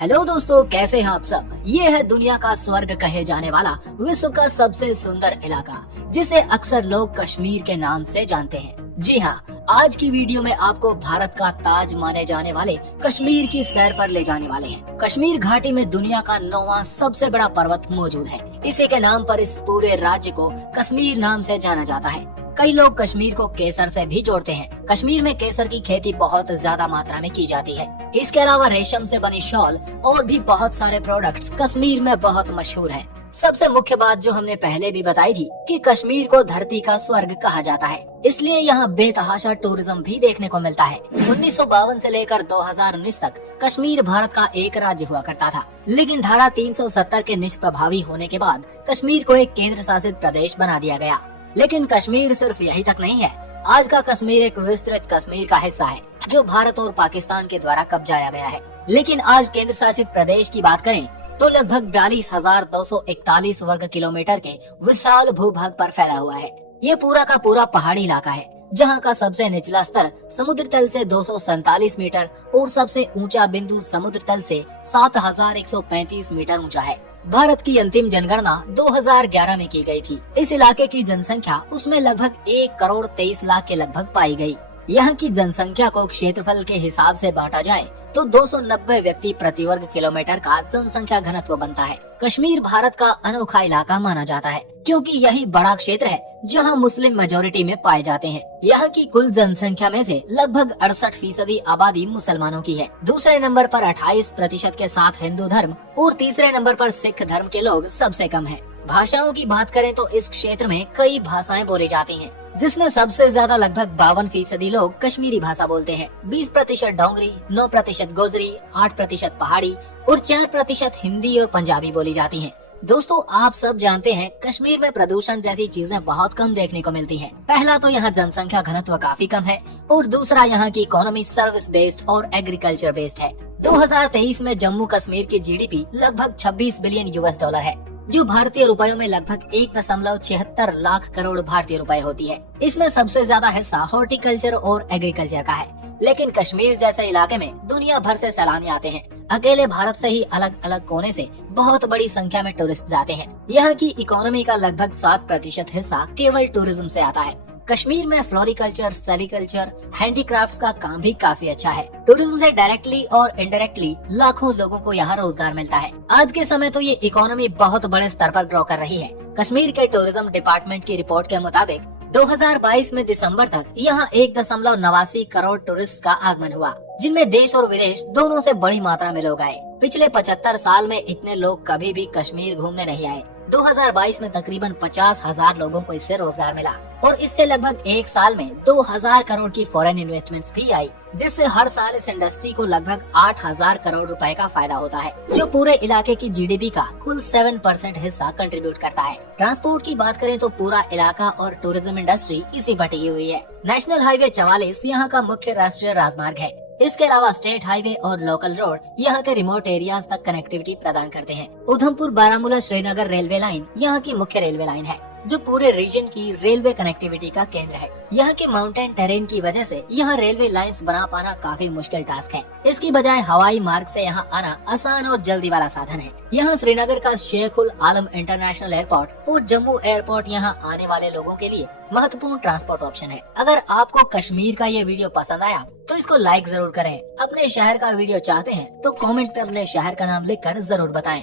Hello दोस्तों, कैसे हैं आप सब। ये है दुनिया का स्वर्ग कहे जाने वाला विश्व का सबसे सुंदर इलाका, जिसे अक्सर लोग कश्मीर के नाम से जानते हैं। जी हाँ, आज की वीडियो में आपको भारत का ताज माने जाने वाले कश्मीर की सैर पर ले जाने वाले हैं। कश्मीर घाटी में दुनिया का 9वां सबसे बड़ा पर्वत मौजूद है। इसी के नाम पर इस पूरे राज्य को कश्मीर नाम से जाना जाता है। कई लोग कश्मीर को केसर से भी जोड़ते हैं। कश्मीर में केसर की खेती बहुत ज्यादा मात्रा में की जाती है। इसके अलावा रेशम से बनी शॉल और भी बहुत सारे प्रोडक्ट्स कश्मीर में बहुत मशहूर हैं। सबसे मुख्य बात जो हमने पहले भी बताई थी कि कश्मीर को धरती का स्वर्ग कहा जाता है, इसलिए यहाँ बेतहाशा टूरिज्म भी देखने को मिलता है। 1952 से लेकर 2019 तक कश्मीर भारत का एक राज्य हुआ करता था, लेकिन धारा 370 के निष्प्रभावी होने के बाद कश्मीर को एक केंद्र शासित प्रदेश बना दिया गया। लेकिन कश्मीर सिर्फ यही तक नहीं है। आज का कश्मीर एक विस्तृत कश्मीर का हिस्सा है जो भारत और पाकिस्तान के द्वारा कब्जाया गया है। लेकिन आज केंद्र शासित प्रदेश की बात करें तो लगभग 42,241 वर्ग किलोमीटर के विशाल भूभाग पर फैला हुआ है। ये पूरा का पूरा पहाड़ी इलाका है, जहाँ का सबसे निचला स्तर समुद्र तल से 247 मीटर और सबसे ऊंचा बिंदु समुद्र तल से 7,135 मीटर ऊंचा है। भारत की अंतिम जनगणना 2011 में की गई थी। इस इलाके की जनसंख्या उसमें लगभग 1,23,00,000 के लगभग पाई गई। यहाँ की जनसंख्या को क्षेत्रफल के हिसाब से बांटा जाए तो 290 व्यक्ति प्रति वर्ग किलोमीटर का जनसंख्या घनत्व बनता है। कश्मीर भारत का अनोखा इलाका माना जाता है क्योंकि यही बड़ा क्षेत्र है जहां मुस्लिम मेजोरिटी में पाए जाते हैं। यहाँ की कुल जनसंख्या में से लगभग 68% आबादी मुसलमानों की है। दूसरे नंबर पर 28% के साथ हिंदू धर्म और तीसरे नंबर पर सिख धर्म के लोग सबसे कम हैं। भाषाओं की बात करें तो इस क्षेत्र में कई भाषाएं बोली जाती हैं, जिसमें सबसे ज्यादा लगभग 52% लोग कश्मीरी भाषा बोलते हैं। 20% डोंगरी, 9% गोजरी, 8% पहाड़ी और 4% हिंदी और पंजाबी बोली जाती हैं। दोस्तों, आप सब जानते हैं कश्मीर में प्रदूषण जैसी चीजें बहुत कम देखने को मिलती हैं। पहला तो यहाँ जनसंख्या घनत्व काफी कम है और दूसरा यहाँ की इकोनॉमी सर्विस बेस्ड और एग्रीकल्चर बेस्ड है। 2023 में जम्मू कश्मीर की जीडीपी लगभग 26 बिलियन US डॉलर है, जो भारतीय रुपयों में लगभग 1.76 लाख करोड़ भारतीय रुपए होती है। इसमें सबसे ज्यादा हिस्सा हॉर्टिकल्चर और एग्रीकल्चर का है। लेकिन कश्मीर जैसे इलाके में दुनिया भर से सैलानी आते हैं। अकेले भारत से ही अलग अलग कोने से बहुत बड़ी संख्या में टूरिस्ट जाते हैं। यहाँ की इकोनॉमी का लगभग 7% हिस्सा केवल टूरिज्म से आता है। कश्मीर में फ्लोरिकल्चर, सेरिकल्चर, हैंडीक्राफ्ट्स का काम भी काफी अच्छा है। टूरिज्म से डायरेक्टली और इनडायरेक्टली लाखों लोगों को यहाँ रोजगार मिलता है। आज के समय तो ये इकोनॉमी बहुत बड़े स्तर पर ग्रो कर रही है। कश्मीर के टूरिज्म डिपार्टमेंट की रिपोर्ट के मुताबिक 2022 में दिसंबर तक यहाँ 1.89 करोड़ टूरिस्ट का आगमन हुआ, जिनमें देश और विदेश दोनों से बड़ी मात्रा में लोग आए। पिछले 75 साल में इतने लोग कभी भी कश्मीर घूमने नहीं आए। 2022 में तकरीबन 50,000 लोगों को इससे रोजगार मिला और इससे लगभग एक साल में 2,000 करोड़ की फॉरेन इन्वेस्टमेंट्स भी आई, जिससे हर साल इस इंडस्ट्री को लगभग 8,000 करोड़ रुपए का फायदा होता है, जो पूरे इलाके की जीडीपी का कुल 7% हिस्सा कंट्रीब्यूट करता है। ट्रांसपोर्ट की बात करें तो पूरा इलाका और टूरिज्म इंडस्ट्री इसी पर टिकी हुई है। नेशनल हाईवे 44 यहाँ का मुख्य राष्ट्रीय राजमार्ग है। इसके अलावा स्टेट हाईवे और लोकल रोड यहाँ के रिमोट एरियाज तक कनेक्टिविटी प्रदान करते हैं। उधमपुर बारामूला श्रीनगर रेलवे लाइन यहाँ की मुख्य रेलवे लाइन है, जो पूरे रीजन की रेलवे कनेक्टिविटी का केंद्र है। यहाँ के माउंटेन टेरेन की वजह से यहाँ रेलवे लाइंस बना पाना काफी मुश्किल टास्क है। इसकी बजाय हवाई मार्ग से यहाँ आना आसान और जल्दी वाला साधन है। यहाँ श्रीनगर का शेख उल आलम इंटरनेशनल एयरपोर्ट और जम्मू एयरपोर्ट यहाँ आने वाले लोगों के लिए महत्वपूर्ण ट्रांसपोर्ट ऑप्शन है। अगर आपको कश्मीर का ये वीडियो पसंद आया तो इसको लाइक जरूर करें। अपने शहर का वीडियो चाहते हैं तो कमेंट में अपने शहर का नाम लिखकर जरूर बताएं।